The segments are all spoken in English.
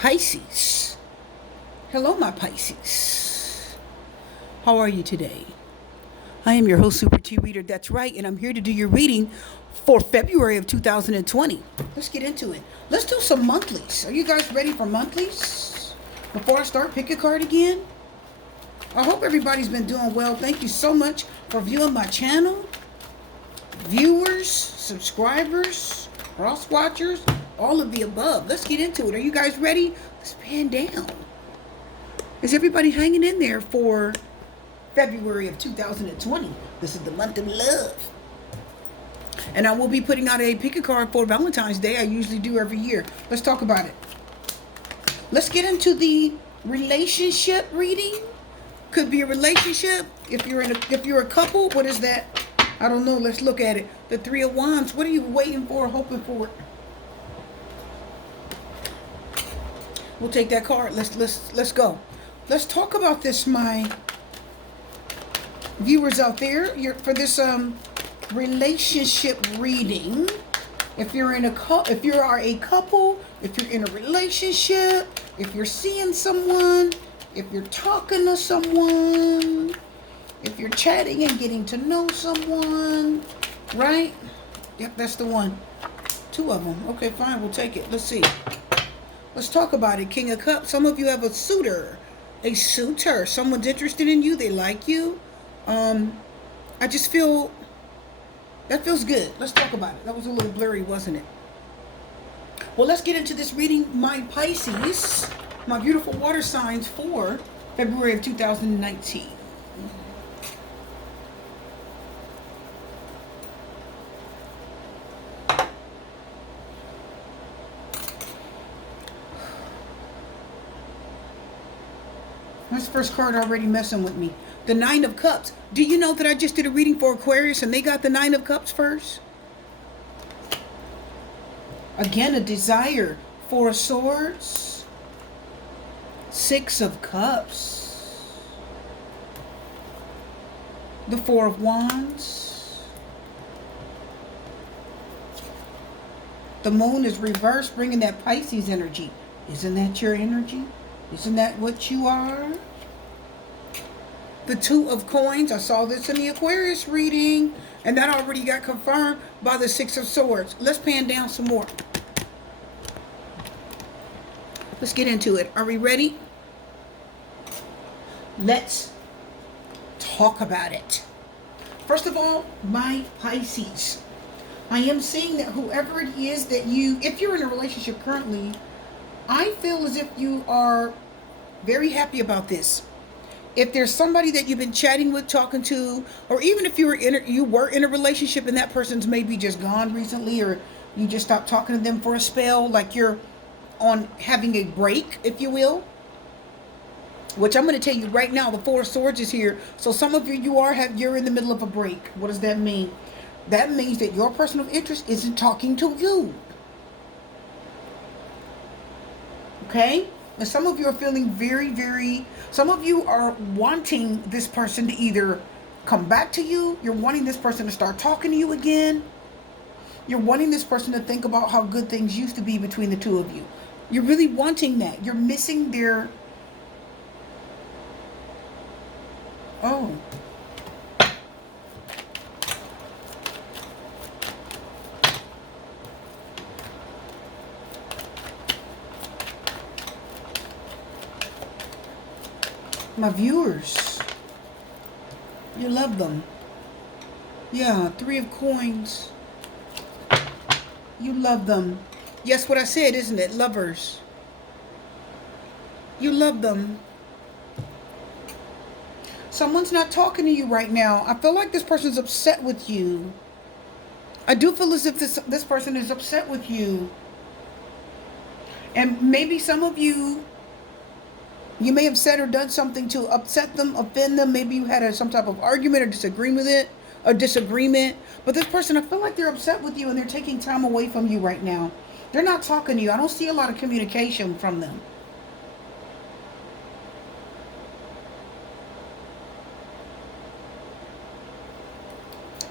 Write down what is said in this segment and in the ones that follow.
Pisces. Hello, my Pisces. How are you today? I am your host, Super T Reader. That's right, and I'm here to do your reading for February of 2020. Let's get into it. Let's do some monthlies. Are you guys ready for monthlies? Before I start, pick a card again. I hope everybody's been doing well. Thank you so much for viewing my channel. Viewers, subscribers, cross watchers, all of the above. Let's get into it. Are you guys ready? Let's pan down. Is everybody hanging in there for February of 2020? This is the month of love. And I will be putting out a pick a card for Valentine's Day. I usually do every year. Let's talk about it. Let's get into the relationship reading. Could be a relationship. If you're a couple, what is that? I don't know. Let's look at it. The Three of Wands. What are you waiting for, hoping for? We'll take that card. Let's go. Let's talk about this, my viewers out there. For this relationship reading. If you are a couple, if you're in a relationship, if you're seeing someone, if you're talking to someone, if you're chatting and getting to know someone, right? Yep, that's the one. Two of them. Okay, fine, we'll take it. Let's see. Let's talk about it. King of Cups. Some of you have a suitor. A suitor. Someone's interested in you. They like you. I just feel... that feels good. Let's talk about it. That was a little blurry, wasn't it? Well, let's get into this reading. My Pisces. My beautiful water signs for February of 2019. This first card already messing with me. The Nine of Cups. Do you know that I just did a reading for Aquarius and they got the Nine of Cups first? Again, a desire. Four of Swords. Six of Cups. The Four of Wands. The Moon is reversed, bringing that Pisces energy. Isn't that your energy? Isn't that what you are? The Two of Coins. I saw this in the Aquarius reading, and that already got confirmed by the Six of Swords. Let's pan down some more. Let's get into it. Are we ready? Let's talk about it. First of all, my Pisces. I am seeing that whoever it is that if you're in a relationship currently, I feel as if you are very happy about this. If there's somebody that you've been chatting with, talking to, or even if you were in a relationship and that person's maybe just gone recently, or you just stopped talking to them for a spell, like you're on having a break, if you will. Which I'm going to tell you right now, the Four of Swords is here. So some of you, you're in the middle of a break. What does that mean? That means that your person of interest isn't talking to you. Okay? And some of you are feeling some of you are wanting this person to either come back to you. You're wanting this person to start talking to you again. You're wanting this person to think about how good things used to be between the two of you. You're really wanting that. You're missing their... oh. My viewers, you love them. Yeah, Three of Coins. You love them. Yes, what I said, isn't it? Lovers. You love them. Someone's not talking to you right now. I feel like this person's upset with you. I do feel as if this person is upset with you. And maybe some of you... you may have said or done something to upset them, offend them. Maybe you had some type of argument or disagreement. But this person, I feel like they're upset with you and they're taking time away from you right now. They're not talking to you. I don't see a lot of communication from them.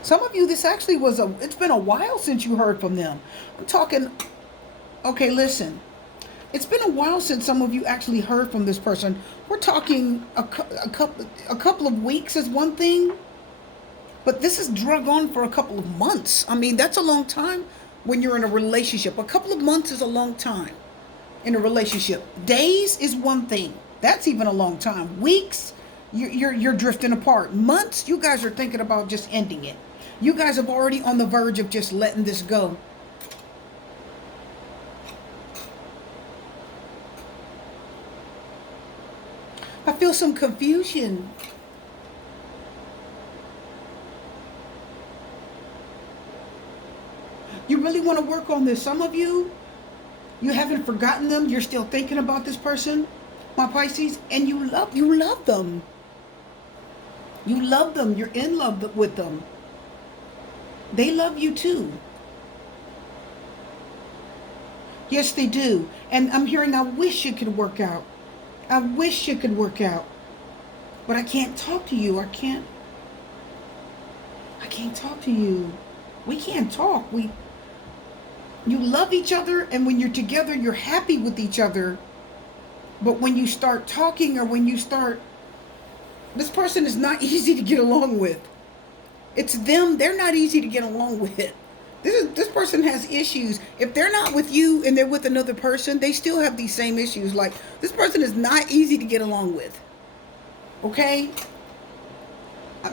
Some of you, this actually it's been a while since you heard from them. I'm talking, okay, listen. It's been a while since some of you actually heard from this person. We're talking a couple of weeks is one thing, but this has drug on for a couple of months. I mean, that's a long time when you're in a relationship. A couple of months is a long time in a relationship. Days is one thing. That's even a long time. Weeks, you're drifting apart. Months, you guys are thinking about just ending it. You guys are already on the verge of just letting this go. I feel some confusion. You really want to work on this. Some of you, you haven't forgotten them. You're still thinking about this person, my Pisces, and you love them. You love them. You're in love with them. They love you too. Yes, they do. And I'm hearing, I wish it could work out. I wish it could work out. But I can't talk to you. I can't talk to you. We can't talk. You love each other, and when you're together, you're happy with each other. But when you start talking, or when you start, this person is not easy to get along with. It's them. They're not easy to get along with. This person has issues. If they're not with you and they're with another person, they still have these same issues. Like, this person is not easy to get along with. Okay?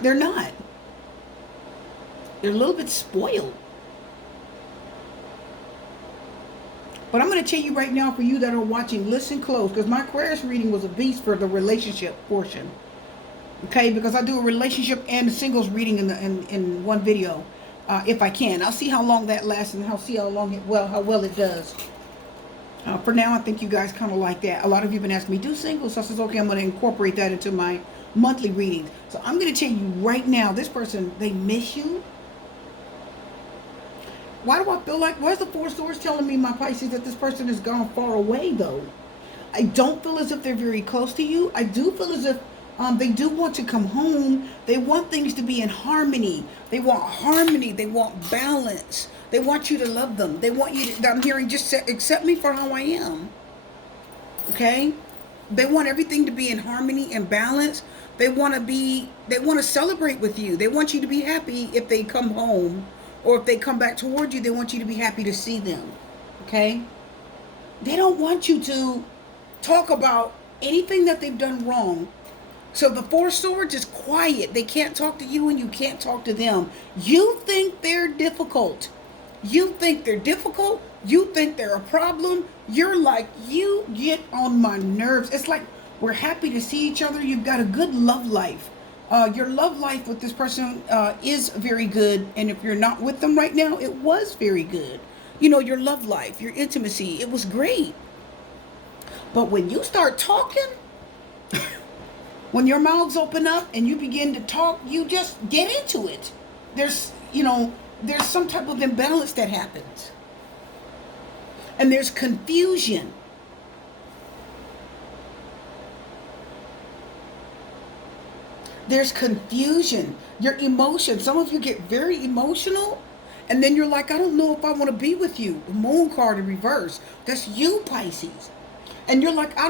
They're not. They're a little bit spoiled. But I'm going to tell you right now, for you that are watching, listen close, because my Aquarius reading was a beast for the relationship portion. Okay? Because I do a relationship and a singles reading in one video. If I can. I'll see how long that lasts, and I'll see how well it does. For now, I think you guys kind of like that. A lot of you have been asking me, do singles. So I says, okay, I'm going to incorporate that into my monthly readings. So I'm going to tell you right now, this person, they miss you. Why do I feel like, why is the Four of Swords telling me, my Pisces, that this person has gone far away, though? I don't feel as if they're very close to you. I do feel as if they do want to come home. They want things to be in harmony. They want harmony. They want balance. They want you to love them. They want you to, I'm hearing, just accept me for how I am. Okay? They want everything to be in harmony and balance. They want to celebrate with you. They want you to be happy if they come home, or if they come back toward you, they want you to be happy to see them. Okay? They don't want you to talk about anything that they've done wrong. So the Four of Swords is quiet. They can't talk to you, and you can't talk to them. You think they're difficult. You think they're difficult. You think they're a problem. You're like, you get on my nerves. It's like, we're happy to see each other. You've got a good love life. Your love life with this person is very good. And if you're not with them right now, it was very good. You know, your love life, your intimacy, it was great. But when you start talking... when your mouths open up and you begin to talk, you just get into it. There's some type of imbalance that happens. And there's confusion. There's confusion. Your emotions. Some of you get very emotional, and then you're like, I don't know if I want to be with you. The Moon card in reverse. That's you, Pisces. And you're like, I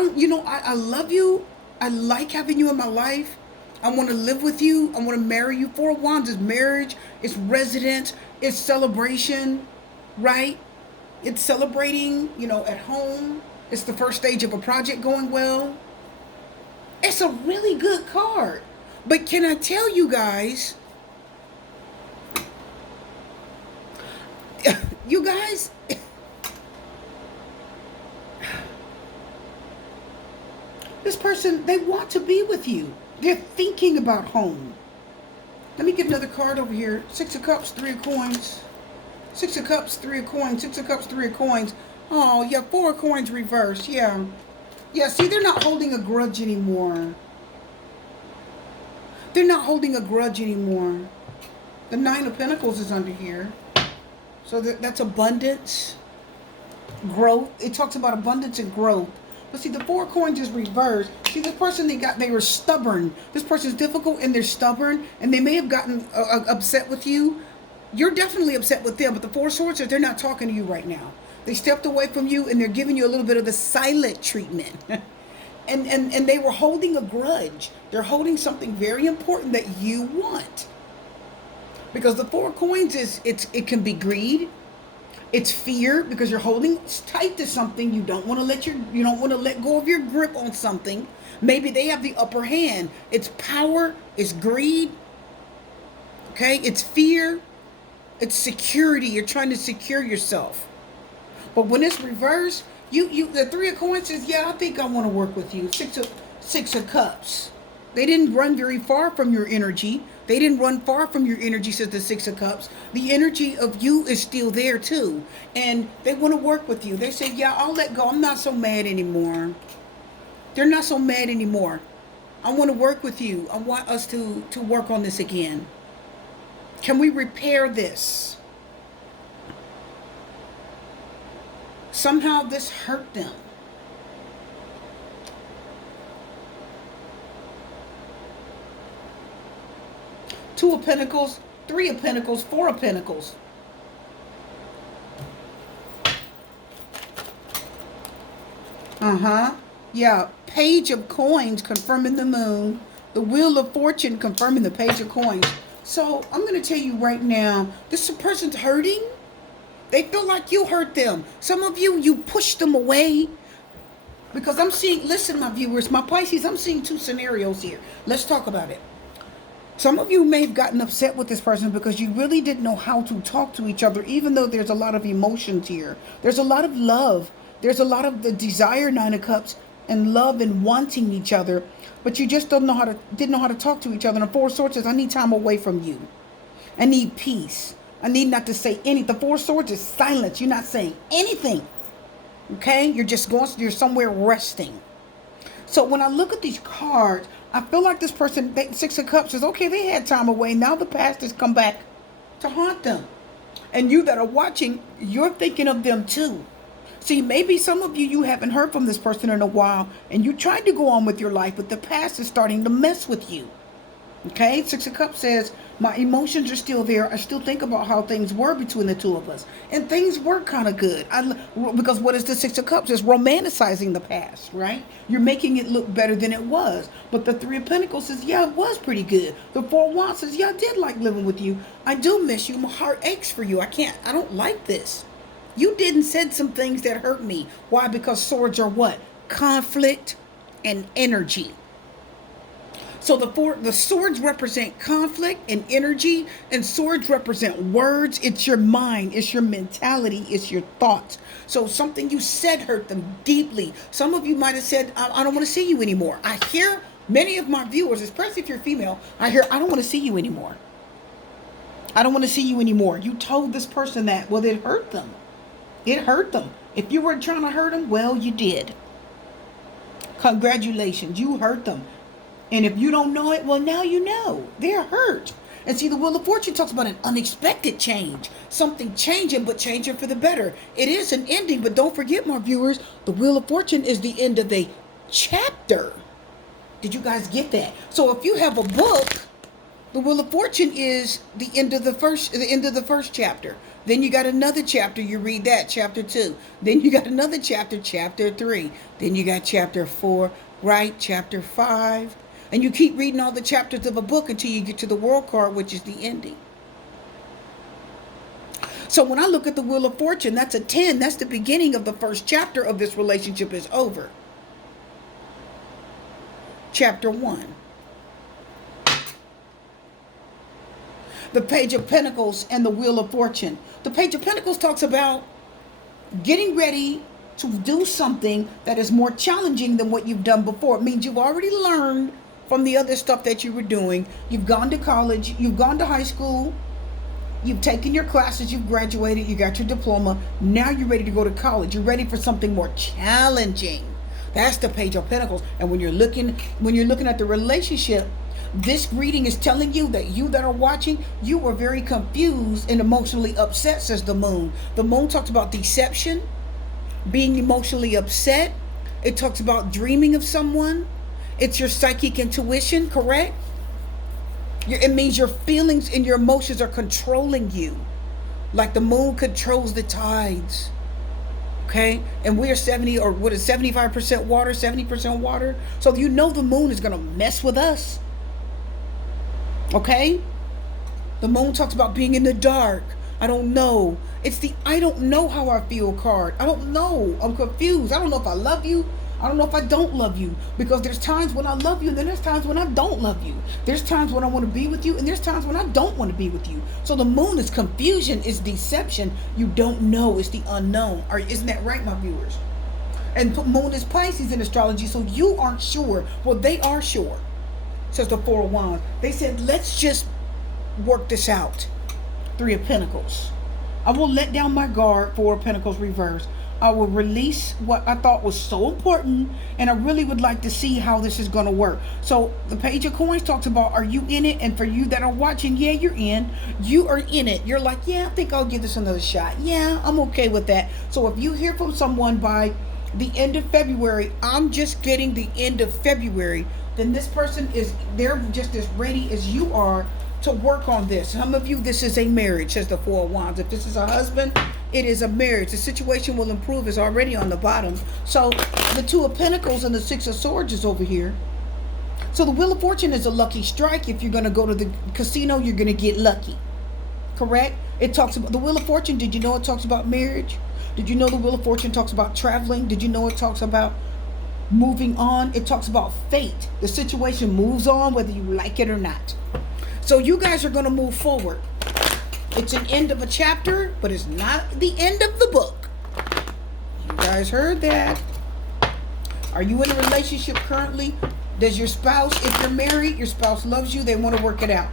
love you. I like having you in my life. I want to live with you. I want to marry you. Four of Wands is marriage. It's residence. It's celebration, right? It's celebrating, at home. It's the first stage of a project going well. It's a really good card. But can I tell you guys, you guys, this person, they want to be with you. They're thinking about home. Let me get another card over here. Six of Cups, Three of Coins. Six of Cups, Three of Coins. Six of Cups, Three of Coins. Oh, yeah, Four of Coins reversed. Yeah. Yeah, see, they're not holding a grudge anymore. They're not holding a grudge anymore. The Nine of Pentacles is under here. So that's abundance, growth. It talks about abundance and growth. But see, the Four of Coins is reversed. See, this person they were stubborn. This person's difficult and they're stubborn, and they may have gotten upset with you. You're definitely upset with them, but the Four of Swords, they're not talking to you right now. They stepped away from you and they're giving you a little bit of the silent treatment. And they were holding a grudge. They're holding something very important that you want. Because the Four of Coins it can be greed. It's fear because you're holding tight to something. You don't want to let go of your grip on something. Maybe they have the upper hand. It's power, it's greed. Okay? It's fear, it's security. You're trying to secure yourself. But when it's reversed, the Three of Coins says, yeah, I think I want to work with you. Six of Cups. They didn't run very far from your energy. They didn't run far from your energy, says the Six of Cups. The energy of you is still there too. And they want to work with you. They say, yeah, I'll let go. I'm not so mad anymore. They're not so mad anymore. I want to work with you. I want us to work on this again. Can we repair this? Somehow this hurt them. Two of Pentacles, Three of Pentacles, Four of Pentacles. Yeah, Page of Coins confirming the Moon. The Wheel of Fortune confirming the Page of Coins. So I'm going to tell you right now, this person's hurting. They feel like you hurt them. Some of you push them away. Because I'm seeing, listen, my viewers, my Pisces, I'm seeing two scenarios here. Let's talk about it. Some of you may have gotten upset with this person because you really didn't know how to talk to each other, even though there's a lot of emotions here. There's a lot of love. There's a lot of the desire, Nine of Cups, and love and wanting each other. But you just didn't know how to talk to each other. And the Four of Swords says, I need time away from you. I need peace. I need not to say anything. The Four of Swords is silence. You're not saying anything. Okay? You're somewhere resting. So when I look at these cards, I feel like this person, Six of Cups, says, okay, they had time away. Now the past has come back to haunt them. And you that are watching, you're thinking of them too. See, maybe some of you haven't heard from this person in a while, and you tried to go on with your life, but the past is starting to mess with you. Okay? Six of Cups says, my emotions are still there. I still think about how things were between the two of us. And things were kind of good. Because what is the Six of Cups? It's romanticizing the past, right? You're making it look better than it was. But the Three of Pentacles says, yeah, it was pretty good. The Four of Wands says, yeah, I did like living with you. I do miss you. My heart aches for you. I don't like this. You did and said some things that hurt me. Why? Because swords are what? Conflict and energy. So the swords represent conflict and energy, and swords represent words. It's your mind, it's your mentality, it's your thoughts. So something you said hurt them deeply. Some of you might have said, I don't want to see you anymore. I hear many of my viewers, especially if you're female, I hear, I don't want to see you anymore. I don't want to see you anymore. You told this person that. Well, it hurt them. It hurt them. If you were trying to hurt them, well, you did. Congratulations, you hurt them. And if you don't know it, well, now you know. They're hurt. And see, the Wheel of Fortune talks about an unexpected change. Something changing, but changing for the better. It is an ending, but don't forget, my viewers, the Wheel of Fortune is the end of a chapter. Did you guys get that? So if you have a book, the Wheel of Fortune is the end of the first chapter. Then you got another chapter, you read that, chapter 2. Then you got another chapter, chapter 3. Then you got chapter 4, right? Chapter 5. And you keep reading all the chapters of a book until you get to the World card, which is the ending. So when I look at the Wheel of Fortune, that's a 10. That's the beginning of the first chapter of this relationship is over. Chapter 1. The Page of Pentacles and the Wheel of Fortune. The Page of Pentacles talks about getting ready to do something that is more challenging than what you've done before. It means you've already learned from the other stuff that you were doing. You've gone to college, you've gone to high school, you've taken your classes, you've graduated, you got your diploma. Now you're ready to go to college. You're ready for something more challenging. That's the Page of Pentacles. And when you're looking at the relationship, this reading is telling you that you that are watching, you were very confused and emotionally upset, says the Moon. The Moon talks about deception, being emotionally upset. It talks about dreaming of someone. It's your psychic intuition, correct? It means your feelings and your emotions are controlling you. Like the moon controls the tides. Okay, and we're 70, or what is 75% water, 70% water. So you know the moon is gonna mess with us. Okay, the moon talks about being in the dark. I don't know. It's the I don't know how I feel card. I don't know. I'm confused. I don't know if I love you. I don't know if I don't love you. Because there's times when I love you, and then there's times when I don't love you. There's times when I want to be with you, and there's times when I don't want to be with you. So the moon is confusion, is deception. You don't know. It's the unknown. Isn't that right, my viewers? And moon is Pisces in astrology, so you aren't sure. Well, they are sure, says the Four of Wands. They said, let's just work this out. Three of Pentacles. I will let down my guard. Four of Pentacles reverse. I will release what I thought was so important, and I really would like to see how this is going to work. So the Page of Coins talks about, are you in it? And for you that are watching, yeah, you're in. You are in it. You're like, yeah, I think I'll give this another shot. Yeah, I'm okay with that. So if you hear from someone by the end of February, I'm just getting the end of February, then this person they're just as ready as you are to work on this. Some of you, this is a marriage, says the Four of Wands. If this is a husband, it is a marriage. The situation will improve, is already on the bottom. So the Two of Pentacles and the Six of Swords is over here. So the Wheel of Fortune is a lucky strike. If you're going to go to the casino, you're going to get lucky. Correct? It talks about the Wheel of Fortune. Did you know it talks about marriage? Did you know the Wheel of Fortune talks about traveling? Did you know it talks about moving on? It talks about fate. The situation moves on whether you like it or not. So you guys are going to move forward. It's an end of a chapter, but it's not the end of the book. You guys heard that. Are you in a relationship currently? Does your spouse, if you're married, your spouse loves you, they want to work it out.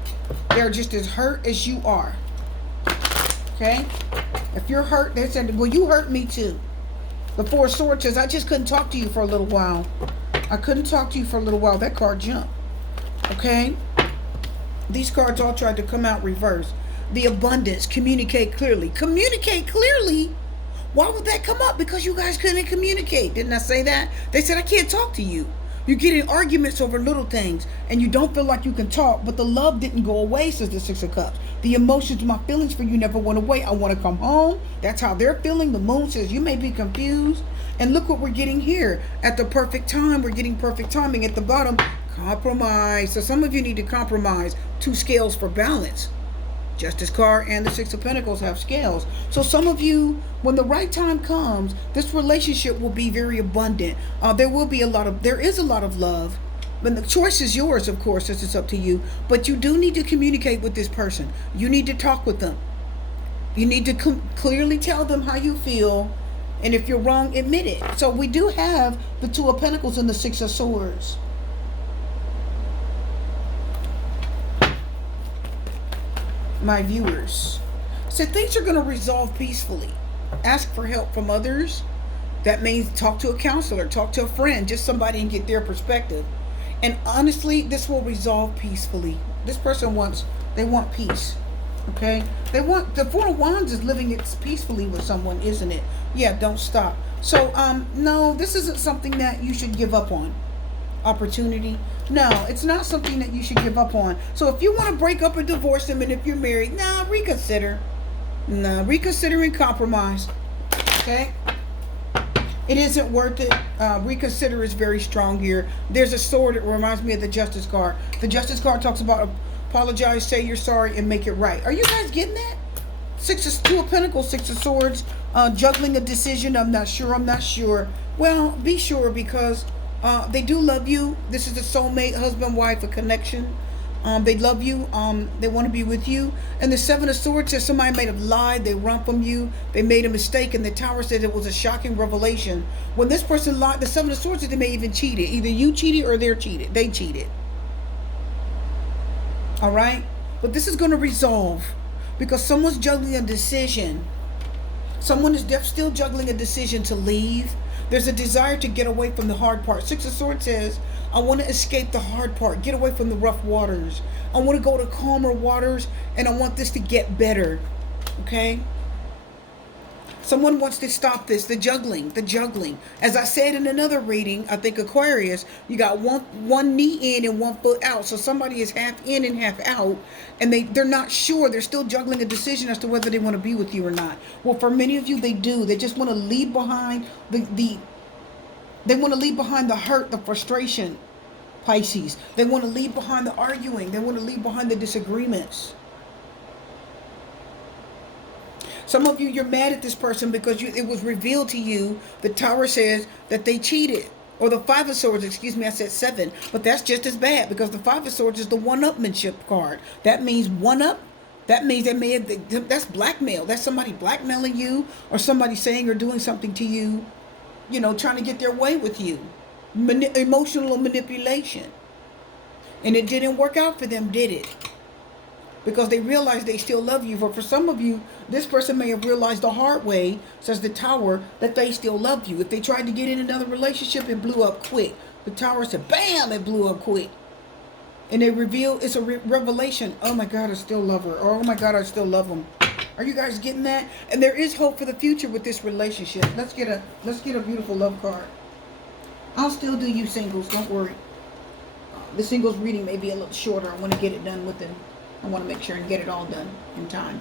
They're just as hurt as you are. Okay? If you're hurt, they said, well, you hurt me too. The Four of Swords says, I just couldn't talk to you for a little while. I couldn't talk to you for a little while. That card jumped. Okay? These cards all tried to come out reverse. The Abundance, communicate clearly. Communicate clearly? Why would that come up? Because you guys couldn't communicate. Didn't I say that? They said, I can't talk to you. You get in arguments over little things, and you don't feel like you can talk, but the love didn't go away, says the Six of Cups. The emotions, my feelings for you never went away. I want to come home. That's how they're feeling. The moon says, you may be confused. And look what we're getting here. At the perfect time, we're getting perfect timing. At the bottom, compromise. So some of you need to compromise. Two scales for balance. Justice card and the Six of Pentacles have scales. So some of you, when the right time comes, this relationship will be very abundant. There is a lot of love. But the choice is yours, of course, this is up to you. But you do need to communicate with this person. You need to talk with them. You need to clearly tell them how you feel. And if you're wrong, admit it. So we do have the Two of Pentacles and the Six of Swords. My viewers, so things are going to resolve peacefully. Ask for help from others. That means talk to a counselor, talk to a friend, just somebody, and get their perspective. And honestly, this will resolve peacefully. This person they want peace. Okay? The Four of Wands is living it peacefully with someone, isn't it? Yeah, don't stop. So, no, this isn't something that you should give up on. Opportunity. No, it's not something that you should give up on. So if you want to break up or divorce them, and if you're married, reconsider. Reconsider and compromise. Okay? It isn't worth it. Reconsider is very strong here. There's a sword that reminds me of the Justice card. The Justice card talks about apologize, say you're sorry, and make it right. Are you guys getting that? Two of Pentacles, Six of Swords, juggling a decision. I'm not sure. Well, be sure, because they do love you. This is a soulmate, husband, wife, a connection. They love you. They want to be with you. And the Seven of Swords says somebody might have lied. They run from you. They made a mistake. And the Tower said it was a shocking revelation. When this person lied, the Seven of Swords said they may even cheated. Either you cheated or they're cheated. They cheated. All right? But this is going to resolve, because someone's juggling a decision. Someone is still juggling a decision to leave. There's a desire to get away from the hard part. Six of Swords says, I want to escape the hard part. Get away from the rough waters. I want to go to calmer waters, and I want this to get better. Okay? Someone wants to stop this, the juggling. As I said in another reading, I think Aquarius, you got one knee in and one foot out. So somebody is half in and half out, and they're not sure. They're still juggling a decision as to whether they want to be with you or not. Well, for many of you, they do. They just want to leave behind they want to leave behind the hurt, the frustration, Pisces. They want to leave behind the arguing. They want to leave behind the disagreements. Some of you, you're mad at this person because it was revealed to you. The Tower says that they cheated. Or the Five of Swords, excuse me, I said 7. But that's just as bad because the Five of Swords is the one-upmanship card. That means one-up. That means that's blackmail. That's somebody blackmailing you or somebody saying or doing something to you, trying to get their way with you. Emotional manipulation. And it didn't work out for them, did it? Because they realize they still love you. For some of you, this person may have realized the hard way, says the Tower, that they still love you. If they tried to get in another relationship, it blew up quick. The Tower said, bam, it blew up quick. And they reveal, it's a revelation. Oh my God, I still love her. Or, oh my God, I still love him. Are you guys getting that? And there is hope for the future with this relationship. Let's get a beautiful love card. I'll still do you singles, don't worry. The singles reading may be a little shorter. I want to get it done within. I want to make sure and get it all done in time.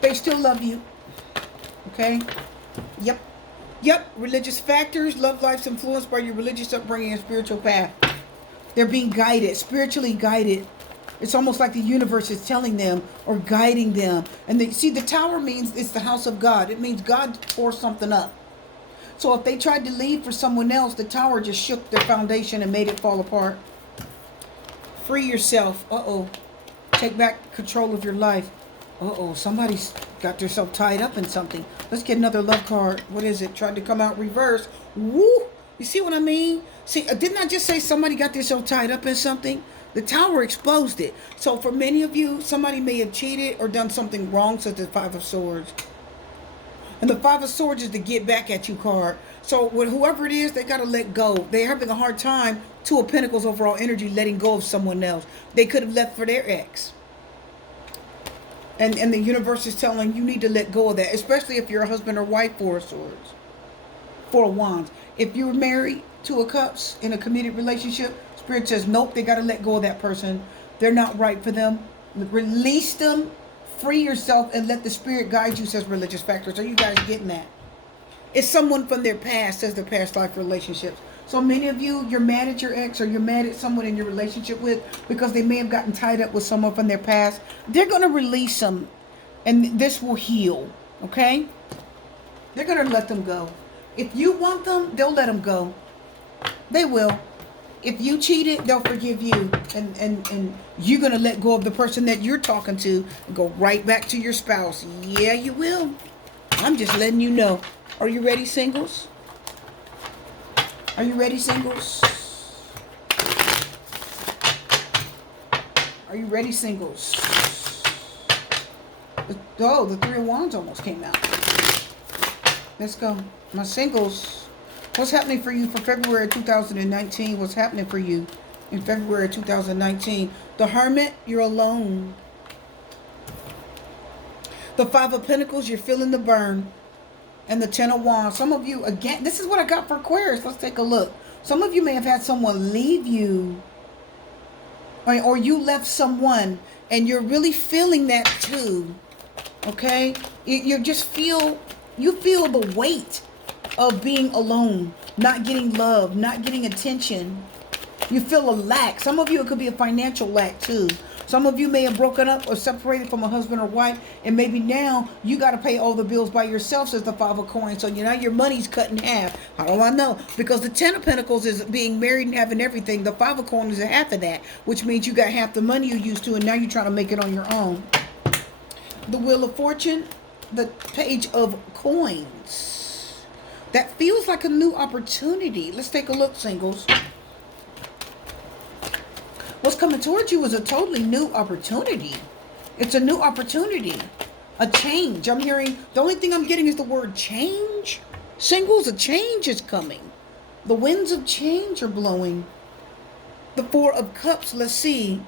They still love you. Okay? Yep. Religious factors. Love life's influenced by your religious upbringing and spiritual path. They're being guided, spiritually guided. It's almost like the universe is telling them or guiding them. And the Tower means it's the house of God. It means God tore something up. So if they tried to leave for someone else, the Tower just shook their foundation and made it fall apart. Free yourself. Take back control of your life. Somebody's got themselves tied up in something. Let's get another love card. What is it? Tried to come out reverse. Woo! You see what I mean? See, didn't I just say somebody got themselves tied up in something? The Tower exposed it. So for many of you, somebody may have cheated or done something wrong, such as Five of Swords. And the Five of Swords is the get back at you card. So with whoever it is, they got to let go. They're having a hard time, Two of Pentacles overall energy, letting go of someone else. They could have left for their ex. And the universe is telling you need to let go of that, especially if you're a husband or wife. Four of Swords. Four of Wands. If you're married, Two of Cups, in a committed relationship, Spirit says, nope, they got to let go of that person. They're not right for them. Release them. Free yourself and let the Spirit guide you, says religious factors. Are you guys getting that? It's someone from their past, says their past life relationships. So many of you, you're mad at your ex or you're mad at someone in your relationship with because they may have gotten tied up with someone from their past. They're going to release them and this will heal. Okay? They're going to let them go. If you want them, they'll let them go. They will. If you cheated, they'll forgive you. And you're going to let go of the person that you're talking to and go right back to your spouse. Yeah, you will. I'm just letting you know. Are you ready, singles? Are you ready, singles? Are you ready, singles? Oh, the Three of Wands almost came out. Let's go. My singles. What's happening for you for February 2019? What's happening for you in February 2019? The Hermit, you're alone. The Five of Pentacles, you're feeling the burn. And the Ten of Wands. Some of you, again, this is what I got for Aquarius. Let's take a look. Some of you may have had someone leave you. Or you left someone. And you're really feeling that too. Okay? You just feel, you feel the weight of being alone, not getting love, not getting attention. You feel a lack. Some of you, it could be a financial lack too. Some of you may have broken up or separated from a husband or wife, and maybe now you got to pay all the bills by yourself, says the Five of Coins. So now your money's cut in half. How do I know? Because the Ten of Pentacles is being married and having everything. The Five of Coins is half of that, which means you got half the money you used to, and now you're trying to make it on your own. The Wheel of Fortune, the Page of Coins. That feels like a new opportunity. Let's take a look, singles. What's coming towards you is a totally new opportunity. It's a new opportunity. A change. I'm hearing, the only thing I'm getting is the word change. Singles, a change is coming. The winds of change are blowing. The Four of Cups, let's see.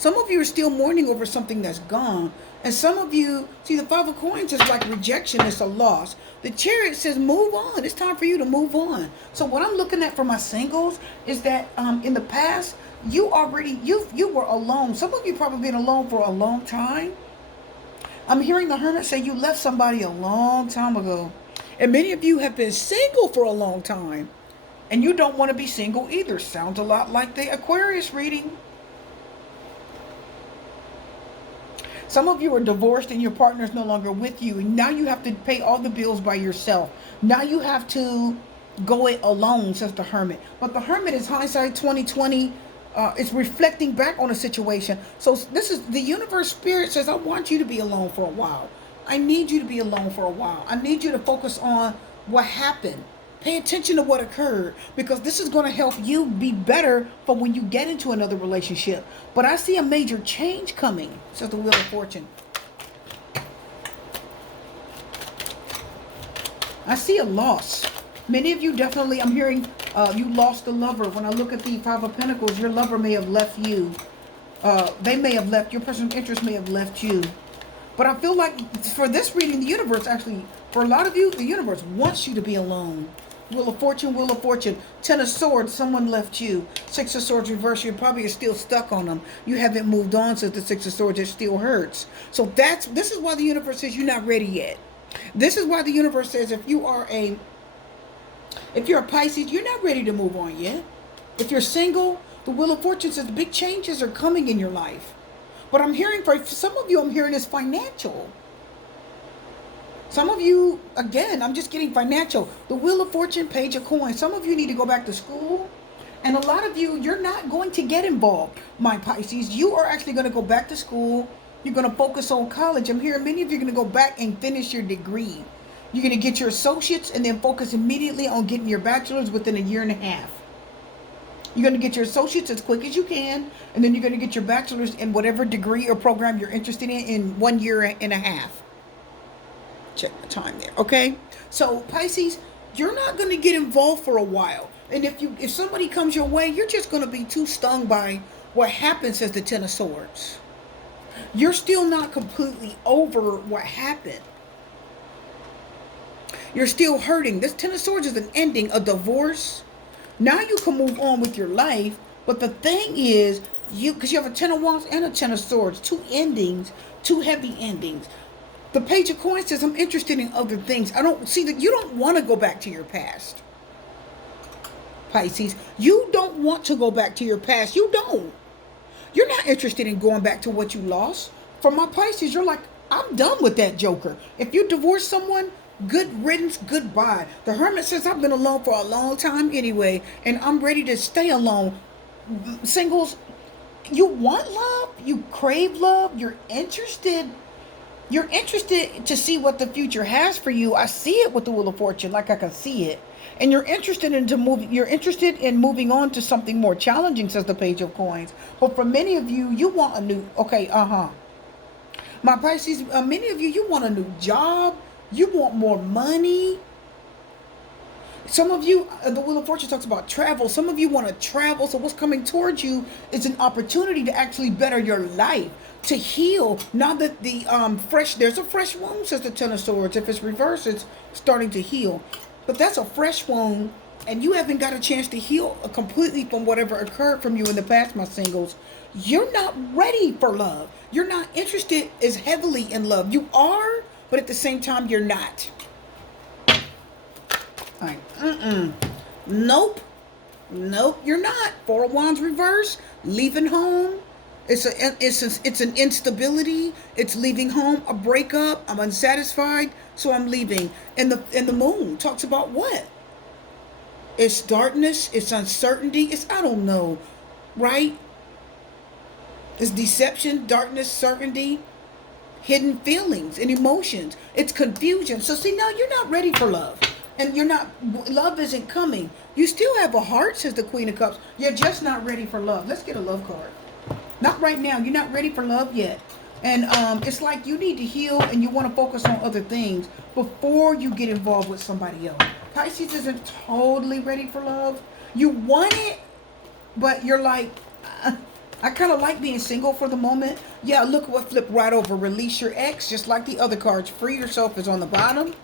Some of you are still mourning over something that's gone. And some of you, see, the Five of Coins is like rejection. It's a loss. The Chariot says move on. It's time for you to move on. So what I'm looking at for my singles is that in the past, you were alone. Some of you probably been alone for a long time. I'm hearing the Hermit say you left somebody a long time ago. And many of you have been single for a long time. And you don't want to be single either. Sounds a lot like the Aquarius reading. Some of you are divorced and your partner is no longer with you. And now you have to pay all the bills by yourself. Now you have to go it alone, says the Hermit. But the Hermit is hindsight 2020. It's reflecting back on a situation. So this is the universe. Spirit says, I want you to be alone for a while. I need you to be alone for a while. I need you to focus on what happened. Pay attention to what occurred, because this is going to help you be better for when you get into another relationship. But I see a major change coming, says the Wheel of Fortune. I see a loss. Many of you definitely, I'm hearing you lost a lover. When I look at the Five of Pentacles, your lover may have left you. They may have left, your person's interest may have left you. But I feel like for this reading, the universe actually, for a lot of you, the universe wants you to be alone. Wheel of Fortune, Wheel of Fortune. Ten of Swords, someone left you. Six of Swords reverse, you probably are still stuck on them. You haven't moved on since the Six of Swords. It still hurts. So this is why the universe says you're not ready yet. This is why the universe says if you're a Pisces, you're not ready to move on yet. If you're single, the Wheel of Fortune says big changes are coming in your life. But I'm hearing, for some of you, I'm hearing is financial. Some of you, again, I'm just getting financial. The Wheel of Fortune, Page of Coins. Some of you need to go back to school. And a lot of you, you're not going to get involved, my Pisces. You are actually going to go back to school. You're going to focus on college. I'm hearing many of you are going to go back and finish your degree. You're going to get your associates and then focus immediately on getting your bachelor's within a year and a half. You're going to get your associates as quick as you can, and then you're going to get your bachelor's in whatever degree or program you're interested in 1 year and a half. Check the time there, okay? So, Pisces, you're not going to get involved for a while. And if somebody comes your way, you're just going to be too stung by what happens as the Ten of Swords. You're still not completely over what happened. You're still hurting. This Ten of Swords is an ending, a divorce. Now you can move on with your life, but the thing is, because you have a Ten of Wands and a Ten of Swords, two endings, two heavy endings. The Page of Coins says, I'm interested in other things. I don't see that you don't want to go back to your past. Pisces, you don't want to go back to your past. You don't. You're not interested in going back to what you lost. For my Pisces, you're like, I'm done with that joker. If you divorce someone, good riddance, goodbye. The Hermit says, I've been alone for a long time anyway, and I'm ready to stay alone. Singles, you want love, you crave love, you're interested to see what the future has for you. I see it with the Wheel of Fortune, like I can see it. And you're interested in moving on to something more challenging, says the Page of Coins. But for many of you, you want a new, my Pisces, many of you want a new job. You want more money. Some of you, the Wheel of Fortune talks about travel. Some of you want to travel. So what's coming towards you is an opportunity to actually better your life, to heal. Now that there's a fresh wound, says the Ten of Swords. If it's reversed, it's starting to heal. But that's a fresh wound, and you haven't got a chance to heal completely from whatever occurred from you in the past, my singles. You're not ready for love. You're not interested as heavily in love. You are, but at the same time, you're not. Like, Nope, you're not. Four of Wands reverse, leaving home. It's an instability. It's leaving home, a breakup. I'm unsatisfied, so I'm leaving. And the Moon talks about what? It's darkness. It's uncertainty. It's I don't know, right? It's deception, darkness, certainty, hidden feelings and emotions. It's confusion. So see, now you're not ready for love. And love isn't coming. You still have a heart, says the Queen of Cups. You're just not ready for love. Let's get a love card. Not right now. You're not ready for love yet. And it's like you need to heal and you want to focus on other things before you get involved with somebody else. Pisces isn't totally ready for love. You want it, but you're like, I kind of like being single for the moment. Yeah, look what flipped right over. Release your ex, just like the other cards. Free yourself is on the bottom.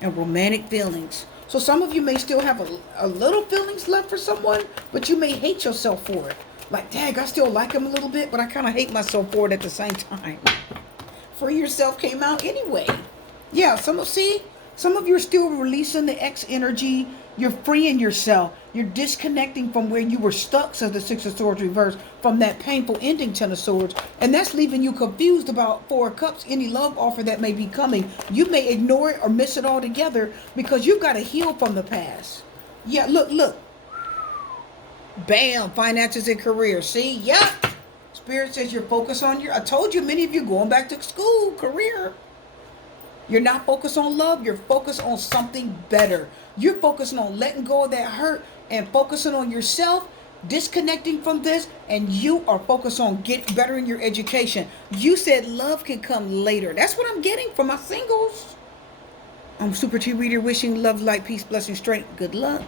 And romantic feelings. So some of you may still have a little feelings left for someone, but you may hate yourself for it. Like, dang, I still like him a little bit, but I kind of hate myself for it at the same time. Free yourself came out anyway. Yeah, some of you are still releasing the ex energy. You're freeing yourself. You're disconnecting from where you were stuck, says the Six of Swords reverse, from that painful ending, Ten of Swords. And that's leaving you confused about Four of Cups, any love offer that may be coming. You may ignore it or miss it altogether because you've got to heal from the past. Yeah, look. Bam, finances and career. See, yeah. Spirit says you're focused on I told you, many of you going back to school, career. You're not focused on love. You're focused on something better. You're focusing on letting go of that hurt and focusing on yourself, disconnecting from this, and you are focused on bettering your education. You said love can come later. That's what I'm getting from my singles. I'm Super T Reader wishing love, light, peace, blessing, strength. Good luck.